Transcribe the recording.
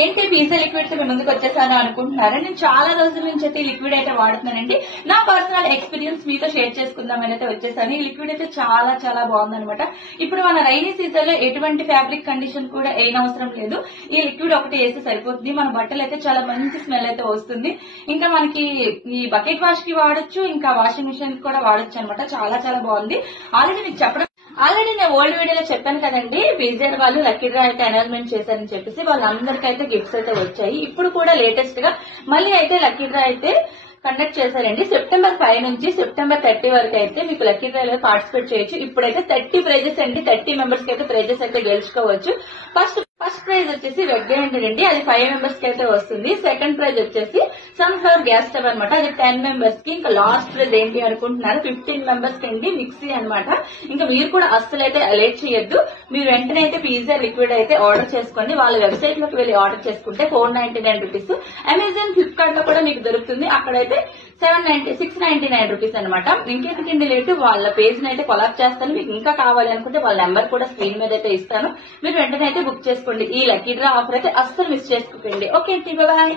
ఏంటి pizza liquid తో ముందుకు వచ్చేసాను అనుకుంటున్నారా? నేను చాలా రోజుల నుంచి అయితే లిక్విడ్ అయితే వాడుతున్నానండి. నా పర్సనల్ ఎక్స్పీరియన్స్ మీతో షేర్ చేసుకుందామని అయితే వచ్చేసాను. ఈ లిక్విడ్ అయితే చాలా చాలా బాగుందనమాట. ఇప్పుడు మన రైనీ సీజన్ లో ఎటువంటి ఫ్యాబ్రిక్ కండిషన్ కూడా ఏనవసరం లేదు. ఈ లిక్విడ్ ఒకటి వేస్తే సరిపోతుంది. మన బట్టలు అయితే చాలా మంచి స్మెల్ అయితే వస్తుంది. ఇంకా మనకి ఈ బకెట్ వాష్ కి వాడొచ్చు, ఇంకా వాషింగ్ మిషన్ కూడా వాడొచ్చు అనమాట. చాలా చాలా బాగుంది. ఆల్రెడీ నేను ఓల్డ్ వీడియోలో చెప్పాను కదండి, బీజేఆర్ వాళ్ళు లక్కీ డ్రా అయితే అనౌన్స్మెంట్ చేశారని చెప్పేసి వాళ్ళందరికీ అయితే గిఫ్ట్స్ అయితే వచ్చాయి. ఇప్పుడు కూడా లేటెస్ట్ గా మళ్ళీ అయితే లక్కీ డ్రా అయితే కండక్ట్ చేశారండి. సెప్టెంబర్ 5 నుంచి సెప్టెంబర్ 30 వరకు అయితే మీకు లక్కీ డ్రాలో పార్టిసిపేట్ చేయొచ్చు. ఇప్పుడైతే 30 ప్రైజెస్ అండి. 30 మెంబర్స్ కి అయితే ప్రైజెస్ అయితే గెలుచుకోవచ్చు. ఫస్ట్ ప్రైజ్ వచ్చేసి వెగ్ గ్రైండర్ అండి, అది 5 మెంబర్స్ కి అయితే వస్తుంది. సెకండ్ ప్రైజ్ వచ్చేసి సన్ఫ్లవర్ గ్యాస్ స్టవ్ అనమాట, అది 10 మెంబర్స్ కి. ఇంకా లాస్ట్ ప్రైజ్ ఏంటి అనుకుంటున్నారు, 15 మెంబర్స్ కి అండి మిక్సీ అనమాట. ఇంకా మీరు కూడా అస్సలు అయితే అలర్ట్ చేయొద్దు. మీరు వెంటనే అయితే పిజ్జా లిక్విడ్ అయితే ఆర్డర్ చేసుకోండి. వాళ్ళ వెబ్సైట్ లోకి వెళ్లి ఆర్డర్ చేసుకుంటే 499 రూపీస్. అమెజాన్, ఫ్లిప్కార్ట్ లో కూడా మీకు దొరుకుతుంది. అక్కడైతే 699 రూపీస్ అనమాట. ఇంకెందుకండి లేటు, వాళ్ళ పేజ్ అయితే కొలాబ్ చేస్తాను. మీకు ఇంకా కావాలి అనుకుంటే వాళ్ళ నెంబర్ కూడా స్క్రీన్ మీద అయితే ఇస్తాను. మీరు వెంటనే అయితే బుక్ చేసుకోండి. ఈ లక్కీ డ్రా ఆఫర్ అయితే అస్సలు మిస్ చేసుకోకండి. Okay, bye.